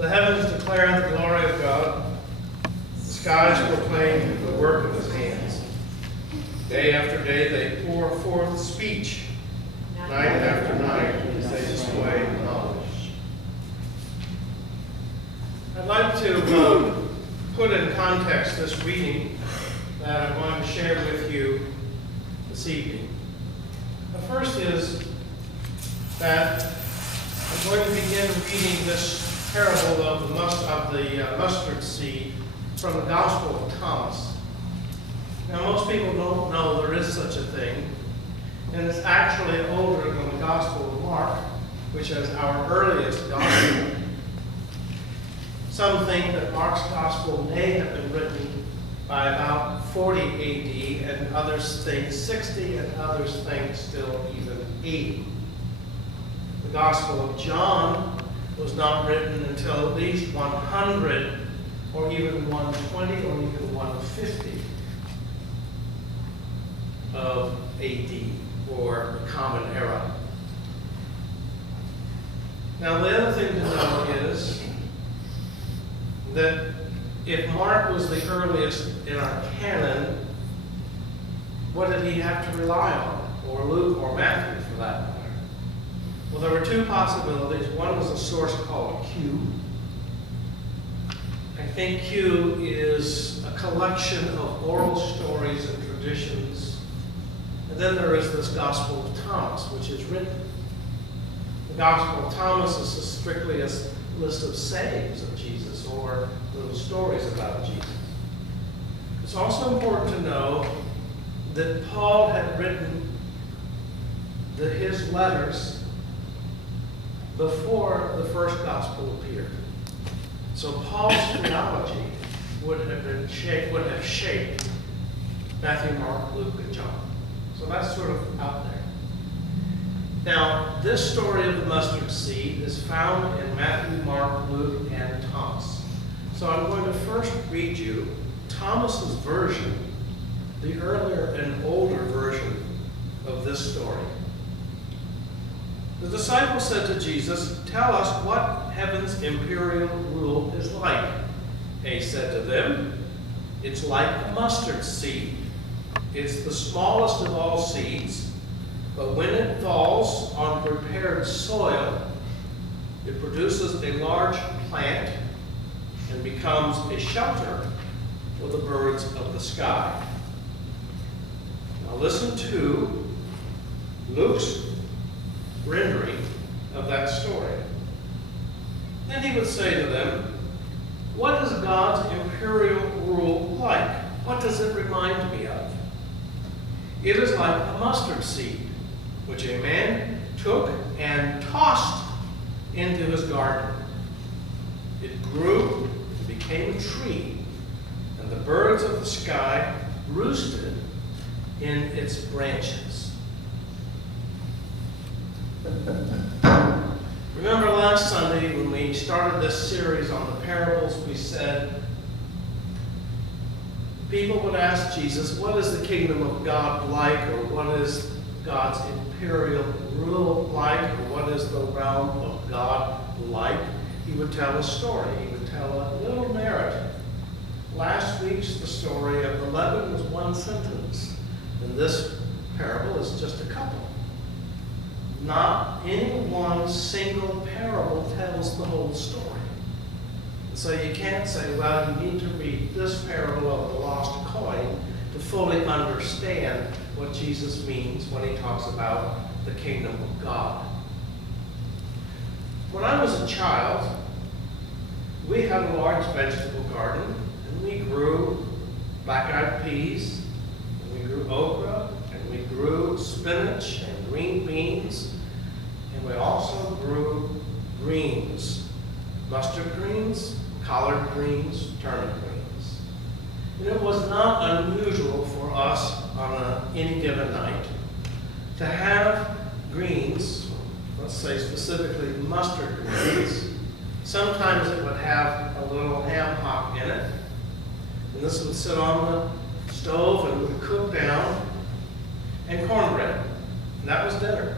The heavens declare the glory of God. The skies proclaim the work of his hands. Day after day they pour forth speech. Night after night they display knowledge. I'd like to put in context this reading that I'm going to share with you this evening. The first is that I'm going to begin reading this parable of the mustard seed from the Gospel of Thomas. Now, most people don't know there is such a thing, and it's actually older than the Gospel of Mark, which is our earliest Gospel. Some think that Mark's Gospel may have been written by about 40 AD, and others think 60, and others think still even 80. The Gospel of John was not written until at least 100, or even 120, or even 150 of AD, or the Common Era. Now, the other thing to know is that if Mark was the earliest in our canon, what did he have to rely on? Or Luke or Matthew, for that matter? Well, there were two possibilities. One was a source called Q. I think Q is a collection of oral stories and traditions. And then there is this Gospel of Thomas, which is written. The Gospel of Thomas is strictly a list of sayings of Jesus or little stories about Jesus. It's also important to know that Paul had written his letters before the first gospel appeared. So Paul's theology would have shaped Matthew, Mark, Luke, and John. So that's sort of out there. Now, this story of the mustard seed is found in Matthew, Mark, Luke, and Thomas. So I'm going to first read you Thomas's version, the earlier and older version of this story. The disciples said to Jesus, "Tell us what heaven's imperial rule is like." And he said to them, "It's like a mustard seed. It's the smallest of all seeds, but when it falls on prepared soil, it produces a large plant and becomes a shelter for the birds of the sky." Now listen to Luke's rendering of that story. Then he would say to them, "What is God's imperial rule like? What does it remind me of? It is like a mustard seed, which a man took and tossed into his garden. It grew and became a tree, and the birds of the sky roosted in its branches." Remember last Sunday when we started this series on the parables, we said people would ask Jesus, what is the kingdom of God like, or what is God's imperial rule like, or what is the realm of God like? He would tell a story. He would tell a little narrative. Last week's the story of the leaven was one sentence, and this parable is just a couple. Not any one single parable tells the whole story. So you can't say, well, you need to read this parable of the lost coin to fully understand what Jesus means when he talks about the kingdom of God. When I was a child, we had a large vegetable garden, and we grew black-eyed peas, and we grew okra, and we grew spinach and green beans, and we also grew greens, mustard greens, collard greens, turnip greens. And it was not unusual for us on any given night to have greens, let's say specifically mustard greens. Sometimes it would have a little ham hock in it, and this would sit on the stove and would cook down, and cornbread. And that was dinner.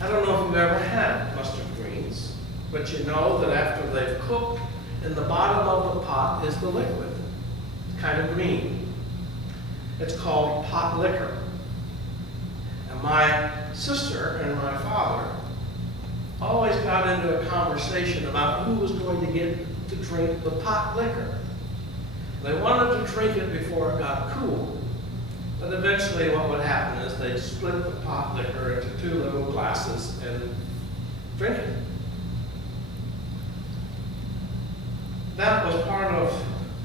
I don't know if you've ever had mustard greens, But you know that after they've cooked, in the bottom of the pot is the liquid. It's kind of green. It's called pot liquor. And my sister and my father always got into a conversation about who was going to get to drink the pot liquor. They wanted to drink it before it got cool. But eventually what would happen is they'd split the pot liquor into 2 little glasses and drink it. That was part of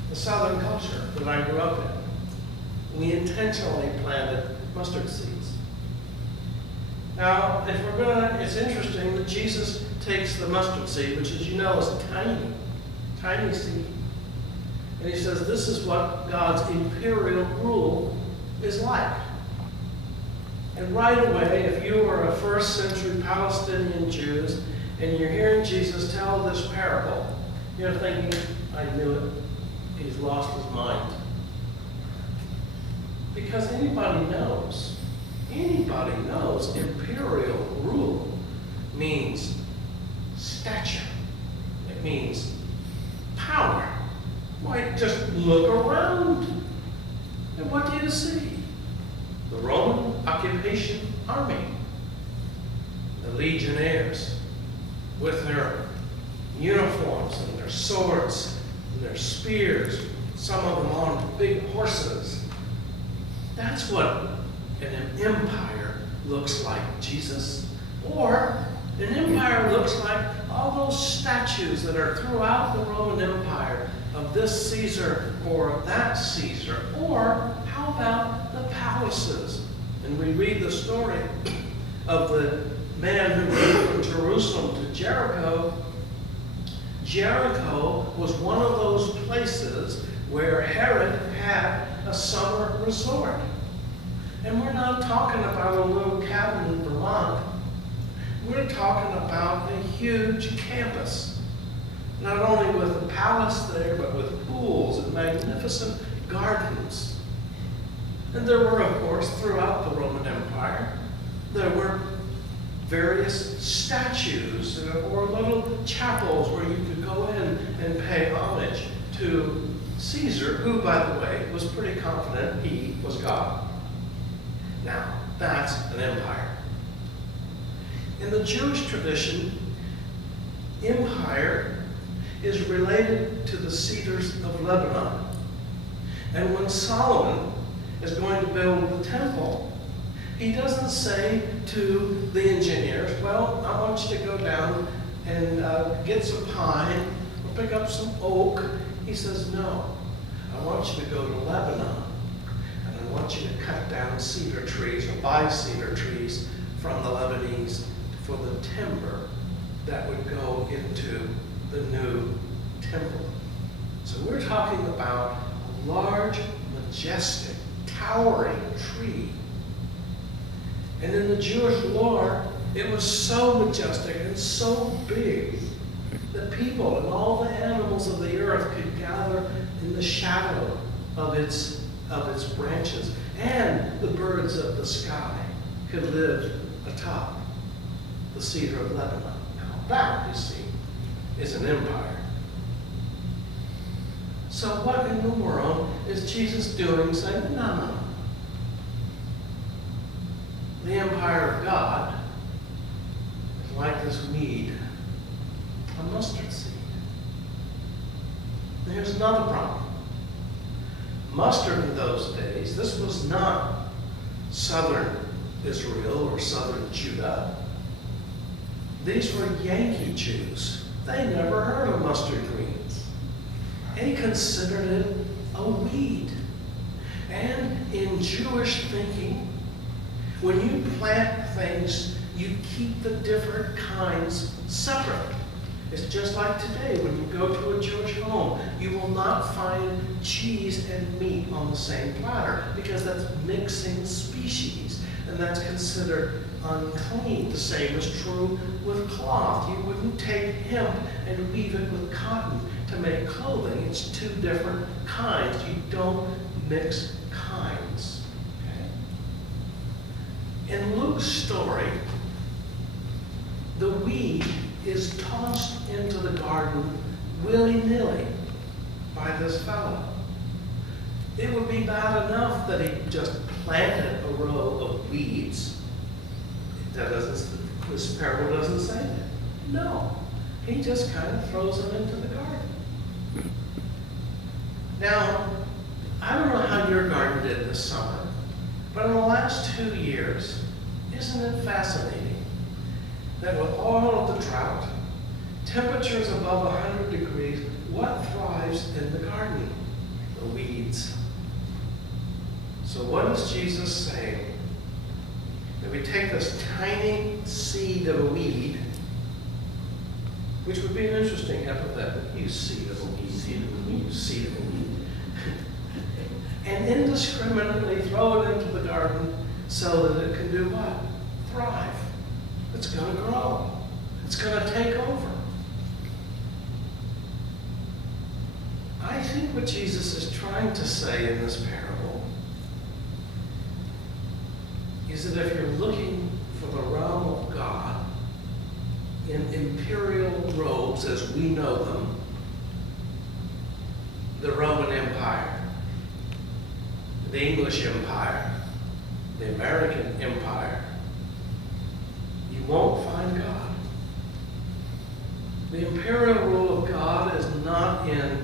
the Southern culture that I grew up in. We intentionally planted mustard seeds. Now, if we're gonna, it's interesting that Jesus takes the mustard seed, which as you know is a tiny, tiny seed, and he says this is what God's imperial rule is like. And right away, if you were a first century Palestinian Jews and you're hearing Jesus tell this parable, you're thinking, I knew it, he's lost his mind. Because anybody knows imperial rule means stature. It means power. Why, just look around. And what do you see? The Roman occupation army, the legionnaires with their uniforms and their swords and their spears, some of them on big horses. That's what an empire looks like, Jesus. Or an empire looks like all those statues that are throughout the Roman Empire of this Caesar or that Caesar. Or how about the palaces? And we read the story of the man who moved from Jerusalem to Jericho. Jericho was one of those places where Herod had a summer resort. And we're not talking about a little cabin in Vermont. We're talking about a huge campus. Not only with a palace there, but with pools and magnificent gardens. And there were, of course, throughout the Roman Empire, there were various statues or little chapels where you could go in and pay homage to Caesar, who, by the way, was pretty confident he was God. Now, that's an empire. In the Jewish tradition, empire is related to the cedars of Lebanon. And when Solomon is going to build the temple, he doesn't say to the engineers, well, I want you to go down and get some pine or pick up some oak. He says, no, I want you to go to Lebanon and I want you to cut down cedar trees or buy cedar trees from the Lebanese for the timber that would go into the new temple. So we're talking about a large, majestic, towering tree. And in the Jewish lore, it was so majestic and so big that people and all the animals of the earth could gather in the shadow of its branches. And the birds of the sky could live atop the cedar of Lebanon. Now that, you see, is an empire. So what in the world is Jesus doing saying, no. The empire of God is like this weed, a mustard seed. And here's another problem. Mustard in those days, this was not southern Israel or southern Judah. These were Yankee Jews. They never heard of mustard greens. They considered it a weed. And in Jewish thinking, when you plant things, you keep the different kinds separate. It's just like today when you go to a Jewish home. You will not find cheese and meat on the same platter because that's mixing species and that's considered unclean. The same is true with cloth. You wouldn't take hemp and weave it with cotton to make clothing. It's two different kinds. You don't mix kinds. Okay? In Luke's story, the weed is tossed garden willy-nilly by this fellow. It would be bad enough that he just planted a row of weeds. This parable doesn't say that. No, he just kind of throws them into the garden. Now, I don't know how your garden did this summer, but in the last 2 years, isn't it fascinating that with all of the drought, temperatures above 100 degrees, what thrives in the garden? The weeds. So what is Jesus saying? That we take this tiny seed of a weed, which would be an interesting epithet, use seed of a weed, seed of a weed, seed of a weed, and indiscriminately throw it into the garden so that it can do what? Thrive. It's going to grow. It's going to take over. I think what Jesus is trying to say in this parable is that if you're looking for the realm of God in imperial robes as we know them, the Roman Empire, the English Empire, the American Empire, you won't find God. The imperial rule of God is not in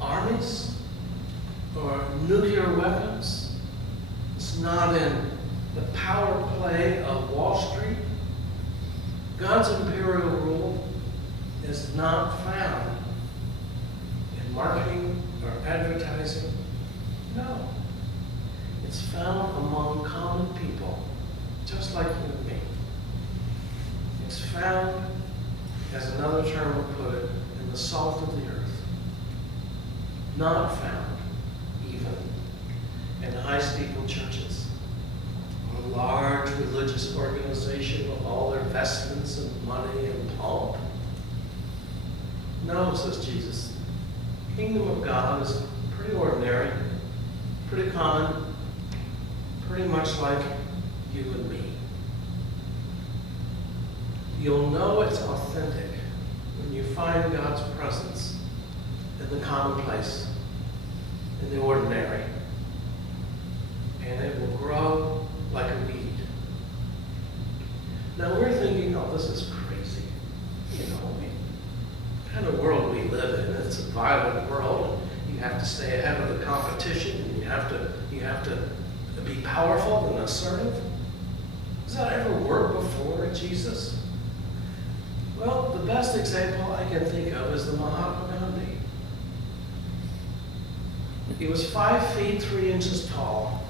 armies or nuclear weapons. It's not in the power play of Wall Street. God's imperial rule is not found in marketing or advertising. No. It's found among common people, just like you and me. It's found, as another term would put it, in the salt of the earth. Not found, even, in high-steeple churches or a large religious organization with all their vestments and money and pomp. No, says Jesus, the kingdom of God is pretty ordinary, pretty common, pretty much like you and me. You'll know it's authentic when you find God's presence in the commonplace, in the ordinary. And it will grow like a weed. Now we're thinking, oh, this is crazy. You know, the kind of world we live in, it's a violent world. You have to stay ahead of the competition, and you have to be powerful and assertive. Has that ever worked before, Jesus? Well, the best example I can think of is the Mahatma Gandhi. He was 5 feet 3 inches tall.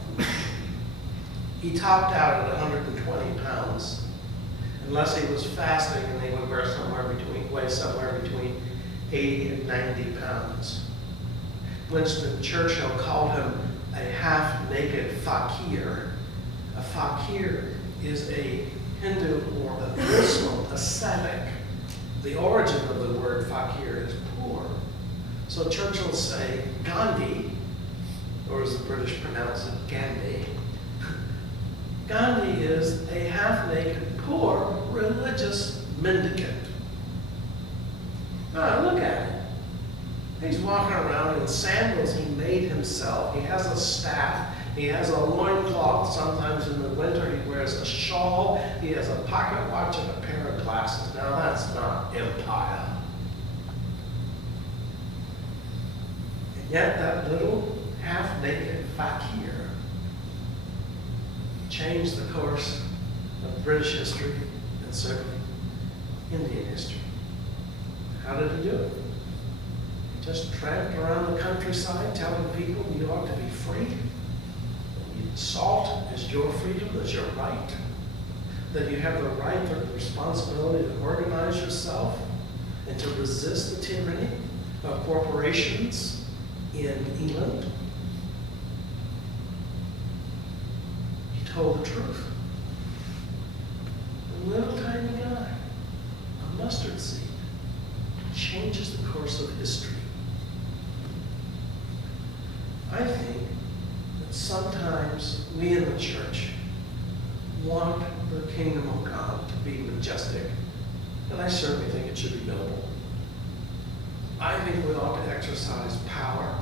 He topped out at 120 pounds, unless he was fasting, and they would weigh somewhere between 80 and 90 pounds. Winston Churchill called him a half-naked fakir. A fakir is a Hindu or a Muslim ascetic. The origin of the word fakir is poor. So Churchill say Gandhi, or as the British pronounce it, Gandhi. Gandhi is a half-naked, poor, religious mendicant. Look at him. He's walking around in sandals he made himself. He has a staff. He has a loincloth. Sometimes in the winter he wears a shawl. He has a pocket watch and a pair of glasses. Now that's not empire. And yet that little half-naked fakir changed the course of British history and certainly Indian history. How did he do it? He just tramped around the countryside telling people you ought to be free. Salt is your freedom, is your right. That you have the right or the responsibility to organize yourself and to resist the tyranny of corporations in England. He told the truth. A little tiny guy, a mustard seed, changes the course of history. I think that sometimes we in the church want the kingdom of God to be majestic And I certainly think it should be noble. I think we ought to exercise power,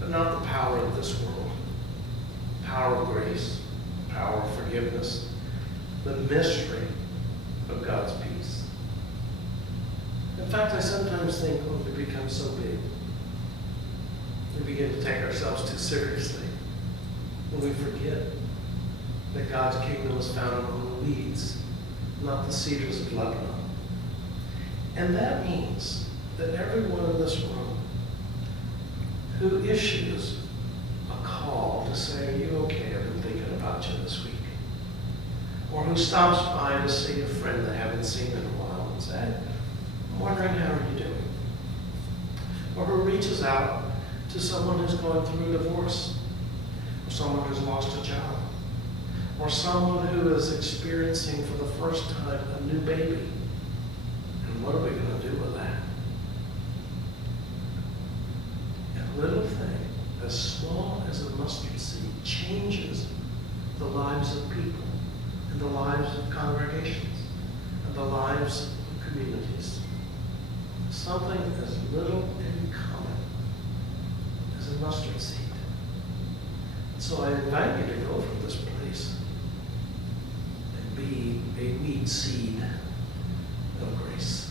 but not the power of this world. Power of grace, power of forgiveness, the mystery of God's peace. In fact, I sometimes think when we become so big, we begin to take ourselves too seriously, when we forget that God's kingdom is found among the weeds, not the cedars of Lebanon. And that means that everyone in this room who issues a call to say, "Are you okay? I've been thinking about you this week." Or who stops by to see a friend they haven't seen in a while and say, "I'm wondering how are you doing?" Or who reaches out to someone who's going through a divorce, or someone who's lost a job, or someone who is experiencing for the first time a new baby. And what are we going to do with that? A little thing, as small as a mustard seed, changes the lives of people, and the lives of congregations, and the lives of communities. Something as little and common as a mustard seed. So I invite you to go from this place and be a weed seed of grace.